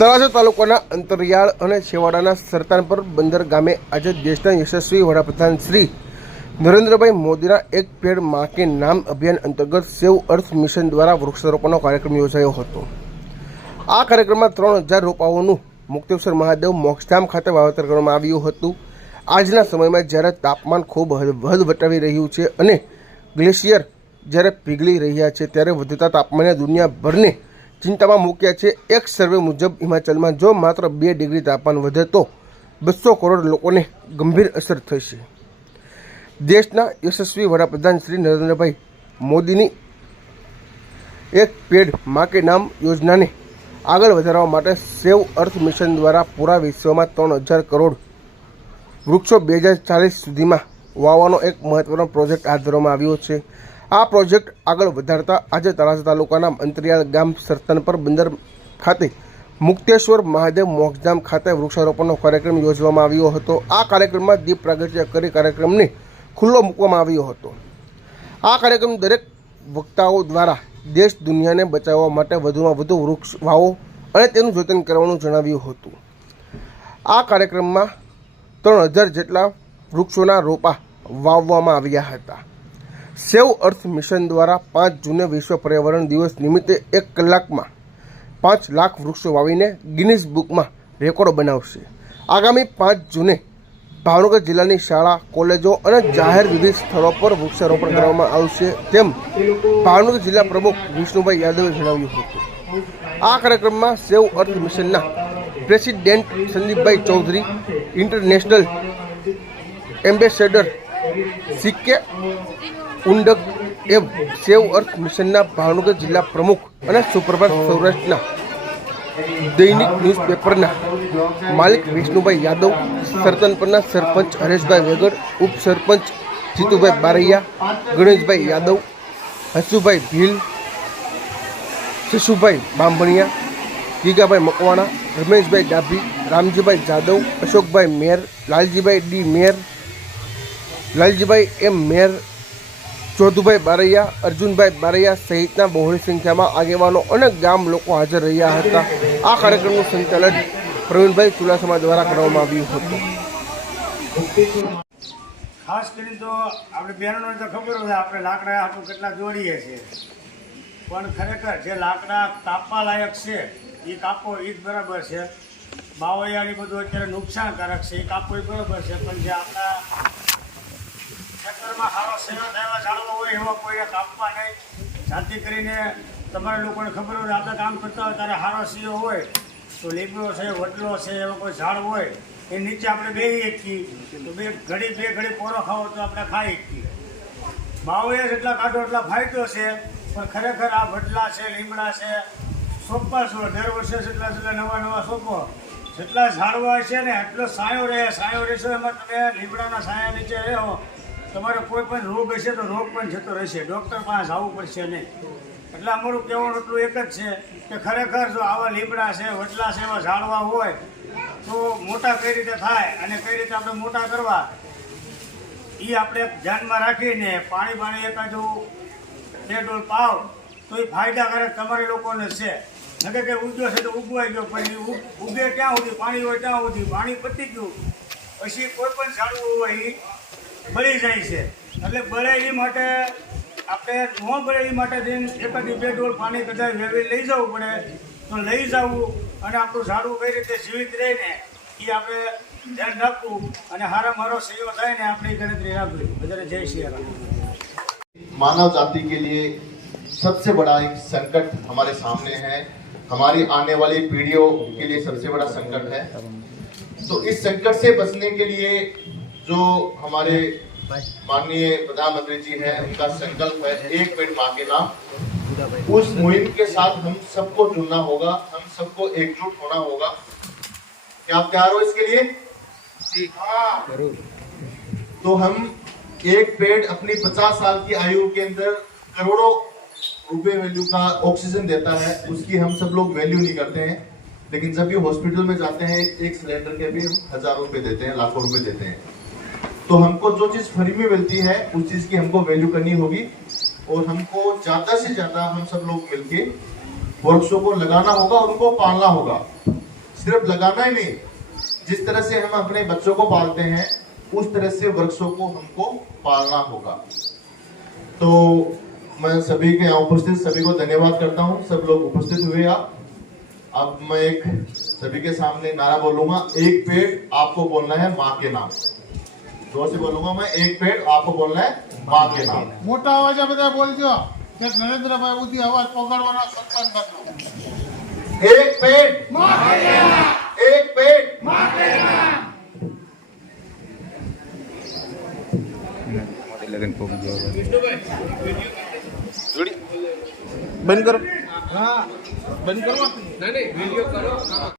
તળાજા તાલુકાના અંતરિયાળ અને છેવાડાના સરતાનપર બંદર ગામે આજે દેશના યશસ્વી વડાપ્રધાન શ્રી નરેન્દ્રભાઈ મોદીના એક પેડમાં કે નામ અભિયાન અંતર્ગત સેવ અર્થ મિશન દ્વારા વૃક્ષારોપણનો કાર્યક્રમ યોજાયો હતો. આ કાર્યક્રમમાં ત્રણ હજાર રોપાઓનું મુક્તેશ્વર મહાદેવ મોક્ષધામ ખાતે વાવેતર કરવામાં આવ્યું હતું. આજના સમયમાં જ્યારે તાપમાન ખૂબ વધ વટાવી રહ્યું છે અને ગ્લેશિયર જ્યારે પીગળી રહ્યા છે, ત્યારે વધતા તાપમાને દુનિયાભરને ચિંતામાં મૂક્યા છે. એક સર્વે મુજબ હિમાચલમાં જો માત્ર બે ડિગ્રી તાપમાન વધે તો બસો કરોડ લોકોને ગંભીર અસર થશે. દેશના યશસ્વી વડાપ્રધાન શ્રી નરેન્દ્રભાઈ મોદીની એક પેડમાં નામ યોજનાને આગળ વધારવા માટે સેવ અર્થ મિશન દ્વારા પૂરા વિશ્વમાં ત્રણ હજાર કરોડ વૃક્ષો બે હજાર ચાલીસ સુધીમાં વાવવાનો એક મહત્વનો પ્રોજેક્ટ હાથ ધરવામાં આવ્યો છે. આ પ્રોજેક્ટ આગળ વધારતા આજે તળાજા તાલુકાના અંતરિયાળ ગામ સરતન પર બંદર ખાતે મુક્તેશ્વર મહાદેવ મોક્ષધામ ખાતે વૃક્ષારોપણનો કાર્યક્રમ યોજવામાં આવ્યો હતો. આ કાર્યક્રમમાં દીપ પ્રાગટ્ય કરી કાર્યક્રમને ખુલ્લો મૂકવામાં આવ્યો હતો. આ કાર્યક્રમ દરેક વક્તાઓ દ્વારા દેશ દુનિયાને બચાવવા માટે વધુમાં વધુ વૃક્ષ, વાવો અને તેનું જતન કરવાનું જણાવ્યું હતું. આ કાર્યક્રમમાં ત્રણ હજાર જેટલા વૃક્ષોના રોપા વાવવામાં આવ્યા હતા. સેવ અર્થ મિશન દ્વારા પાંચ જૂને વિશ્વ પર્યાવરણ દિવસ નિમિત્તે એક કલાકમાં પાંચ લાખ વૃક્ષો વાવીને ગિનિસ બુકમાં રેકોર્ડ બનાવશે. આગામી પાંચ જૂને ભાવનગર જિલ્લાની શાળા, કોલેજો અને જાહેર વિવિધ સ્થળો પર વૃક્ષારોપણ કરવામાં આવશે તેમ ભાવનગર જિલ્લા પ્રમુખ વિષ્ણુભાઈ યાદવે જણાવ્યું હતું. આ કાર્યક્રમમાં સેવ અર્થ મિશનના president Sandipbhai Chaudhary, international ambassador સિક્કે ઉંડક એ સેવ અર્થ મિશનના ભાવનગર જિલ્લા પ્રમુખ અને સુપ્રભાત સૌરાષ્ટ્રના દૈનિક ન્યૂઝપેપરના માલિક વિષ્ણુભાઈ યાદવ સરતનપરના સરપંચ હરેશભાઈ વેગડ, ઉપસરપંચ જીતુભાઈ બારૈયા, ગણેશભાઈ યાદવ, હસુભાઈ ભીલ, શશુભાઈ બાંભણિયા, ગીગાભાઈ મકવાણા, રમેશભાઈ ડાભી, રામજીભાઈ જાદવ, અશોકભાઈ મેર, લાલજીભાઈ ડી મેર, લાલજીભાઈ એમ મેર ચોધુભાઈ બારૈયા, અર્જુનભાઈ બારૈયા સહિતના બહોળી સંખ્યામાં આગેવાનો અને ગામ લોકો હાજર રહ્યા હતા. આ કાર્યક્રમનું સંચાલન પ્રવીણભાઈ ચુલાસમા દ્વારા કરવામાં આવ્યું હતું. ખાસ કરીને તો આપણે બહેનોને તો ખબર હોય, આપણે લાકડા આપણું કેટલા દોડીએ છીએ. પણ ખરેખર જે લાકડા કાપવા લાયક છે, એ કાપો એ જ બરાબર છે. બાવળિયાની બધું અત્યારે નુકસાનકારક છે, એ કાપો એ બરાબર છે, પણ જે આપણા ખેતરમાં સારો સેવા થયેલા ઝાડવા હોય એવા કોઈને કાપવા નહીં. જાતિ કરીને તમારા લોકોને ખબર હોય આપણે કામ કરતા હોય, ત્યારે સારો સીઓ હોય, તો લીમડો છે વડલો છે, એવા કોઈ ઝાડ હોય, એ નીચે આપણે બેસી શકીએ. તો બે ઘડી બે ઘડી પોરો ખાવો તો આપણે ખાઈ શકીએ. બાવળિયા જેટલા કાઢો એટલા ફાયદો છે, પણ ખરેખર આ વડલા છે, લીમડા છે સોપા છો દર વર્ષે જેટલા જેટલા નવા નવા સોપો, જેટલા ઝાડવા છે ને, એટલો સાયો રહે, સાયો રહેશો એમાં તમે લીમડાના સાયા નીચે રહો. તમારે કોઈ પણ રોગ હશે તો રોગ પણ જતો રહેશે. ડૉક્ટર પાસે આવવું પડશે નહીં. એટલે અમારું કહેવાનું એટલું એક જ છે કે ખરેખર જો આવા લીમડા છે વટલા છે, એવા ઝાડવા હોય, તો મોટા કઈ રીતે થાય અને કઈ રીતે આપણે મોટા કરવા? એ આપણે ધ્યાનમાં રાખીને પાણી પાણી એકાદું બે ડોલ પાવ તો એ ફાયદાકારક તમારે લોકોને છે. નકે કે ઉગ્યો છે તો ઉગવાઈ ગયો, પણ ઉગે ક્યાં સુધી? પાણી હોય ત્યાં સુધી. પાણી પતી ગયું. પછી કોઈ પણ ઝાડવું હોય બળી જાય છે એટલે બળે એ માટે આપણે ન બળે એ માટે થઈને એકાદી બે ડોલ પાણી કદાચ વેવી લઈ જવું પડે તો લઈ જવું અને આપણું ઝાડવું કઈ રીતે જીવિત રહે ને એ આપણે ધ્યાન રાખવું અને હારા મારો સહયોગ થાય ને આપણે એ ગણતરી રાખવી વધારે જય શ્રી રામ मानव जाति के लिए सबसे बड़ा एक संकट हमारे सामने है हमारी आने वाली पीढ़ियों के लिए सबसे बड़ा संकट है तो इस संकट से बचने के लिए जो हमारे माननीय प्रधानमंत्री जी हैं उनका संकल्प है एक मिनट माँ के नाम। उस मुहिम के साथ हम सबको जुड़ना होगा हम सबको एकजुट होना होगा। क्या आप तैयार हो इसके लिए? जी। हाँ। तो हम एक पेड़ अपनी 50 साल की आयु के अंदर करोड़ों रुपए वैल्यू का ऑक्सीजन देता है उसकी हम सब लोग वैल्यू नहीं करते हैं। लेकिन जब भी हॉस्पिटल में जाते हैं एक सिलेंडर के भी हम हज़ारों रुपए देते हैं लाखों रुपए देते हैं। तो हमको जो चीज़ फ्री में मिलती है, उस चीज़ की हमको वैल्यू करनी होगी और हमको ज़्यादा से ज़्यादा हम सब लोग मिलके वृक्षों को लगाना होगा और उनको पालना होगा। सिर्फ़ लगाना ही नहीं, जिस तरह से हम अपने बच्चों को पालते हैं, उस तरह से वृक्षों को हमको पालना होगा। तो मैं सभी के यहाँ उपस्थित, सभी को धन्यवाद करता हूँ। सब लोग उपस्थित हुए आप। अब मैं एक सभी के सामने नारा बोलूँगा। एक पेड़ आपको बोलना है माँ के नाम। ज़ोर से बोलूँगा मैं एक पेड़ आपको बोलना है बाप के नाम। मोटा आवाज़ बता बोल जो नरेंद्र भाई उदी आवाज़ पकड़ वाला सत्संग कर लो एक पेड़। माँ के नाम एक पेड़। माँ के नाम लगन को जोड़ी बंद करो। हाँ बंद करो नहीं नहीं वीडियो करो